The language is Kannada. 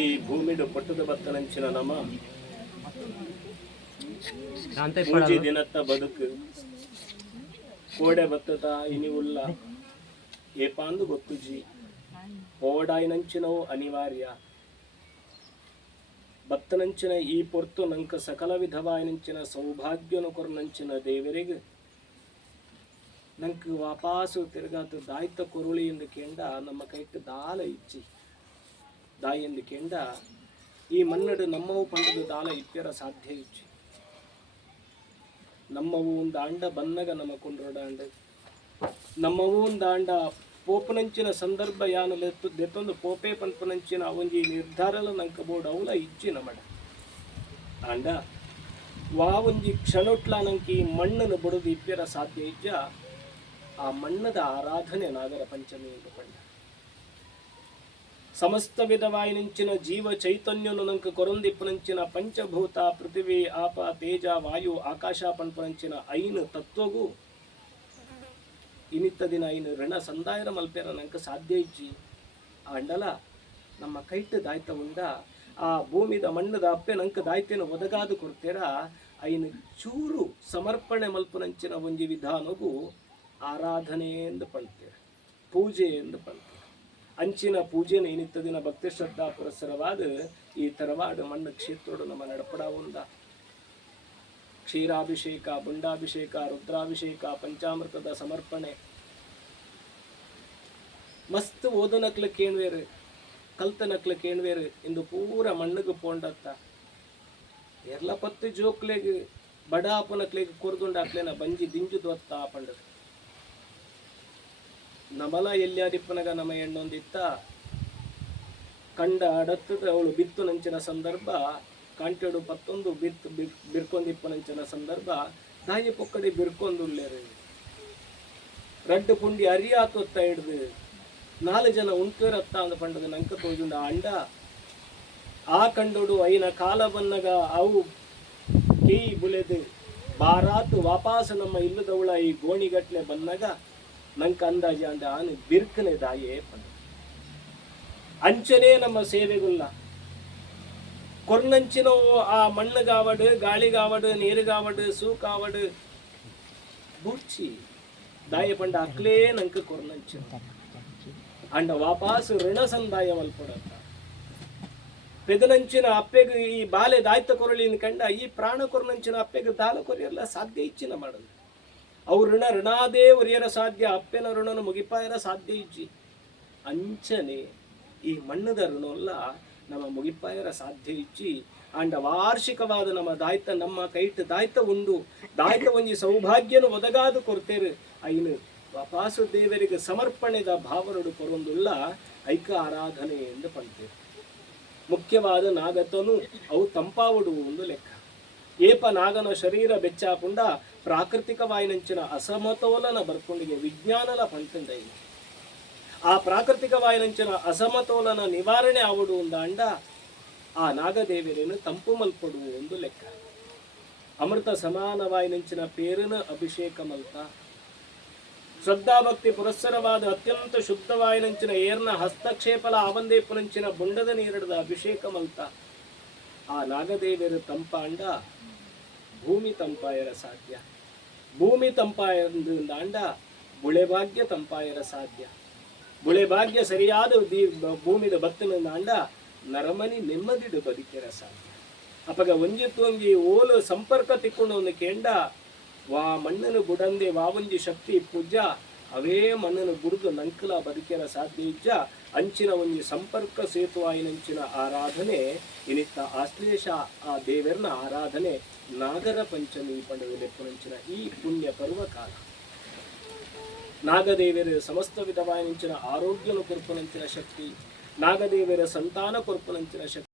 ಈ ಭೂಮಿಡು ಪಟ್ಟದ ಬತ್ತನಂಚಿನ ನಮ? ಪೂಜೆ ದಿನತ್ತ ಬದುಕು. ಕೋಡೆ ಬತ್ತದ ಇನಿವುಲ್ಲ ಏಪಾಂದು ಗೊತ್ತುಜಿ ಓಡಾಯಿನಂಚಿನವು ಅನಿವಾರ್ಯ. ಬತ್ತನಂಚಿನ ಈ ಪೊರ್ತು ನಂಕ ಸಕಲ ವಿಧವಾಯಿನಂಚಿನ ಸೌಭಾಗ್ಯನು ಕೊರನಂಚಿನ ದೇವರಿಗೆ. ನಂಗೆ ವಾಪಾಸು ತಿರ್ಗಾತು ದಾಯ್ತ ಕೊರುಳಿ ಎಂದು ಕೆಂಡ ನಮ್ಮ ಕೈಟ್ಟು ದಾಲ ಇಚ್ಚಿ. ದಾಯಿ ಎಂದು ಕೆಂಡ ಈ ಮನ್ನಡು ನಮ್ಮವು ಪಂಡದು ದಾಲ ಇತ್ತರ ಸಾಧ್ಯ ಇಚ್ಚಿ. ನಮ್ಮವು ಒಂದು ಅಂಡ ಬನ್ನಗ ನಮ್ಮ ಕೊಂಡ್ರೊಡಾಂಡ ನಮ್ಮವು ಒಂದು ಅಂಡ ಪೋಪನಂಚಿನ ಸಂದರ್ಭ ಯಾನ ಲೆತ್ತು ದೆತ್ತೊಂದು ಪೋಪೆ ಪಂಪನಂಚಿನ ಅವೊಂಜಿ ನಿರ್ಧಾರಲ ನಂಕ ಬೋರ್ಡ್ ಅವಲ ಇಚ್ಚಿ ನಮಡ. ಅಂಡ ವಾ ಒಂಜಿ ಕ್ಷಣೊಟ್ಲ ಈ ಮಣ್ಣನ್ನು ಬಡದು ಇಪ್ಪರ ಸಾಧ್ಯ ಇಜ್ಜ. ಆ ಮಣ್ಣದ ಆರಾಧನೆ ನಾಗರ ಪಂಚಮಿ ಎಂದು ಪಂಡ ಸಮಸ್ತ ವಿಧವಾಯಿನಿಂಚಿನ ಜೀವ ಚೈತನ್ಯನು ನಂಕ ಕೊರೊಂದಿಪ್ಪನಂಚಿನ ಪಂಚಭೂತ ಪೃಥಿವಿ ಆಪ ತೇಜ ವಾಯು ಆಕಾಶ ಪಂಪನಂಚಿನ ಐನು ತತ್ವಗೂ ಇನಿತ್ತ ದಿನ ಐನು ಋಣ ಸಂದಾಯರ ಮಲ್ಪೆರ ನಂಕ ಸಾಧ್ಯ ಇಜ್ಜಿ ಆ ಅಂಡಲ ನಮ್ಮ ಕೈಟ್ ದಾಯ್ತ ಉಂಡ ಆ ಭೂಮಿದ ಮಣ್ಣದ ಅಪ್ಪೆ ನಂಕ ದಾಯ್ತೇನು ಒದಗಾದು ಕೊಡ್ತೇರ ಐನು ಚೂರು ಸಮರ್ಪಣೆ ಮಲ್ಪನಂಚಿನ ಒಂಜಿ ವಿಧಾನಗೂ ಆರಾಧನೆ ಎಂದು ಪಣ್ತೇವೆ ಪೂಜೆ ಎಂದು ಪಣ್ತೇವೆ ಅಂಚಿನ ಪೂಜೆ ನೈನಿತ್ಯ ದಿನ ಭಕ್ತಿ ಶ್ರದ್ಧಾ ಪುರಸ್ಸರವಾದ ಈ ತರವಾಡು ಮಣ್ಣ ಕ್ಷೇತ್ರೋಡು ನಮ್ಮ ನಡಪಡ ಉಂದ ಕ್ಷೀರಾಭಿಷೇಕ ಬುಂಡಾಭಿಷೇಕ ರುದ್ರಾಭಿಷೇಕ, ಪಂಚಾಮೃತದ ಸಮರ್ಪಣೆ. ಮಸ್ತ್ ಓದನಕ್ಲ ಕೇಣ್ವೇರು ಕಲ್ತನಕ್ಲ ಕೇಣ್ವೇರು, ಇಂದು ಪೂರ ಮಣ್ಣಗೆ ಪೋಂಡತ್ತ. ಎರ್ಲ ಪತ್ತು ಜೋಕ್ಲೆಗೆ, ಬಡ ಅಪನಕ್ಲೆಗ್ ಕೊರ್ದುಂಡ ಅಕ್ಲೆನ ಬಂಜಿ ದಿಂಜು ದೊತ್ತ ಪಂಡದು ನಮಲ ಎಲ್ಯಾದಿಪ್ಪನಗ ನಮ ಎಣ್ಣೊಂದಿತ್ತ, ಕಂಡ ಅಡತ್ತದ ಅವಳು ಬಿತ್ತು ನಂಚಿನ ಸಂದರ್ಭ, ಕಾಂಟೆಡು ಪತ್ತೊಂದು ಬಿತ್ತು ಬಿರ್ಕೊಂದಿಪ್ಪ ನಂಚಿನ ಸಂದರ್ಭ ದಾಯಿ ಪೊಕ್ಕಡಿ ಬಿರ್ಕೊಂದುಳ್ಳೇರು ರಡ್ಡು ಪುಂಡಿ ಅರಿಯಾತೊತ್ತ ಹಿಡ್ದು ನಾಲ್ಕು ಜನ ಉಂಟುರತ್ತ ಅಂದ ಪಂಡದ ನಂಕ ತೋಜುಂಡ ಅಂಡ. ಆ ಕಂಡೋಡು ಐನ ಕಾಲ ಬನ್ನಗ ಅವು ಕೇಯಿ ಬುಲೆದು, ಬಾರಾತು ವಾಪಾಸ ನಮ್ಮ ಇಲ್ಲದವಳ ಈ ಗೋಣಿಗಟ್ಲೆ ಬನ್ನಗ ನಂಕ ಅಂದಾಜ ಅಂದ, ಆನೆ ಬಿರ್ಕನೆ ದಾಯೇ ಪಂಡ ಅಂಚನೆ ನಮ್ಮ ಸೇವೆಗುಲ್ಲ ಕೊರ್ನಂಚಿನವು ಆ ಮಣ್ಣಗಾವಡು, ಗಾಳಿಗಾವಡು, ನೀರುಗಾವಡು, ಸೂಕಾವಡು. ಬುಡ್ಚಿ ದಾಯ ಪಂಡ ಅಕ್ಲೇ ನಂಕ ಕೊರ್ನಂಚಿನ ಅಂಡ ವಾಪಾಸು ಋಣ ಸಂದಾಯ ಮಲ್ಪಡತ್ತ ಪೆದನಂಚಿನ ಅಪ್ಪೆಗೆ ಈ ಬಾಲೆ ದಾಯ್ತ ಕೊರಳಿನ ಕಂಡ ಈ ಪ್ರಾಣ ಕೊರ್ನಂಚಿನ ಅಪ್ಪೆಗೆ ದಾಲ ಕೊರಿಯಲ್ಲ ಸಾಧ್ಯ ಇಚ್ಚಿನ ಮಾಡಲು ಅವು ಋಣ ಋಣಾದೇ ಒರಿಯರ ಸಾಧ್ಯ, ಅಪ್ಪೆನ ಋಣನ ಮುಗಿಪಾಯರ ಸಾಧ್ಯ ಇಜ್ಜಿ ಅಂಚನೆ ಈ ಮಣ್ಣದ ಋಣವಲ್ಲ ನಮ್ಮ ಮುಗಿಪಾಯರ ಸಾಧ್ಯ ಇಚ್ಚಿ ಅಂಡ ವಾರ್ಷಿಕವಾದ ನಮ್ಮ ದಾಯ್ತ, ನಮ್ಮ ಕೈಟ್ ದಾಯ್ತ ಉಂಡು. ದಾಯ್ತ ಒಂಜಿ ಸೌಭಾಗ್ಯನು ಒದಗಾದು ಕೊರ್ತೇರು. ಐನು ವಾಪಾಸು ದೇವರಿಗೆ ಸಮರ್ಪಣೆದ ಭಾವನಡು ಕೊರೊಂದುಲ್ಲ ಐಕ ಆರಾಧನೆ ಎಂದು ಪಂತೇವೆ ಮುಖ್ಯವಾದ ನಾಗತನು ಅವು ತಂಪಾವಡು ಒಂದು ಲೆಕ್ಕ. ಬೆಚ್ಚಾಪುಂಡ ಪ್ರಾಕೃತಿಕವಾಯಿನಂಚಿನ ಅಸಮತೋಲನ ಬರ್ಕೊಂಡಿಗೆ ವಿಜ್ಞಾನಲ ಪಂತಂಡ ಇದೆ ಆ ಪ್ರಾಕೃತಿಕವಾಯಿನಂಚಿನ ಅಸಮತೋಲನ ನಿವಾರಣೆ ಆವಡು ಅಂಡ, ಆ ನಾಗದೇವಿರೇನು ತಂಪು ಮಲ್ಪಡು ಒಂದು ಲೆಕ್ಕ. ಅಮೃತ ಸಮಾನವಾಯಿನಂಚಿನ ಪೇರಿನ ಅಭಿಷೇಕ ಮಲ್ತ. ಶ್ರದ್ಧಾಭಕ್ತಿ ಪುರಸ್ಸರವಾದ ಅತ್ಯಂತ ಶುದ್ಧವಾಯಿನಂಚಿನ ಏರ್ನ ಹಸ್ತಕ್ಷೇಪಲ ಆವಂದೇಪುನಂಚಿನ ಬುಂಡದ ನೀರಡದ ಅಭಿಷೇಕ ಮಲ್ತ. ಆ ನಾಗದೇವಿಯರು ತಂಪಾಂಡ ಭೂಮಿ ತಂಪಾಯರ ಸಾಧ್ಯ. ಭೂಮಿ ತಂಪಾಯ ಅಂಡ ಬುಳೆಭಾಗ್ಯ ತಂಪಾಯರ ಸಾಧ್ಯ. ಬುಳೆಭಾಗ್ಯ ಸರಿಯಾದ ಭೂಮಿದ ಭಕ್ತನ ದಾಂಡ ನರಮನಿ ನೆಮ್ಮದಿಡು ಬದುಕಿರ ಸಾಧ್ಯ. ಅಪಗ ಒಂಜಿ ತೊಂಗಿ ಓಲು ಸಂಪರ್ಕ ತಿಕ್ಕೊಂಡು ಒಂದು ಕೆಂಡ, ವಾ ಮಣ್ಣನು ಬುಡಂದೆ ವಾವಂಜಿ ಶಕ್ತಿ ಪೂಜ ಅವೇ ಮಣ್ಣನ್ನು ಬುಡದು ನಂಕಲ ಬದುಕಿರ ಸಾಧ್ಯ ಇಜ್ಜ ಅಂಚಿನ ಒಂಜಿ ಸಂಪರ್ಕ ಸೇತುವಾಯಿನಂಚಿನ ಆರಾಧನೆ, ಇನಿತ್ತ ಆಶ್ಲೇಷ ಆ ದೇವರನ ಆರಾಧನೆ, ನಾಗರ ಪಂಚಮಿ ಲೆಪ್ಪನಂಚಿನ ಈ ಪುಣ್ಯ ಪರ್ವ ಕಾಲ ನಾಗದೇವರ ಸಮಸ್ತ ವಿಧವಾಯಿನಂಚಿನ ಆರೋಗ್ಯನು ಕೊರ್ಪನಂಚಿನ ಶಕ್ತಿ, ನಾಗದೇವರ ಸಂತಾನ ಕೊರ್ಪನಂಚಿನ ಶಕ್ತಿ.